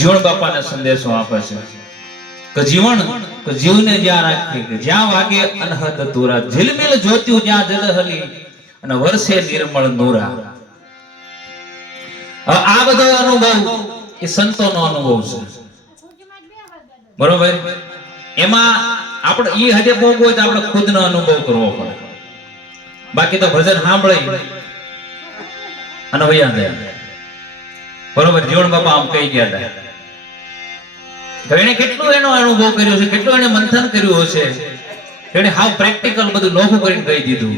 જીવણ બાપાને સંદેશો આપે છે કે જીવન કે જીવને જ્યાં રાખી કે જ્યાં વાગે અનહદ તુરા ઝિલમિલ જ્યોત્યુ જ્યાં જલહલી અને વર્ષે નિર્મળ નૂરા. આ બધો અનુભવ એ સંતોનો અનુભવ છે, બરોબર. એમાં આપણે ઈ હદે પહોંચવું હોય તો આપણે ખુદનો અનુભવ કરવો પડે, બાકી તો ભજન સાંભળી અને વયા જાય, બરોબર. જીવણ બાપા આમ કહી ગયા હતા તો એને કેટલું એનો અનુભવ કર્યો છે, કેટલું એને મંથન કર્યું હશે, એને હાવ પ્રેક્ટિકલ બધું નોખું કરીને કહી દીધું.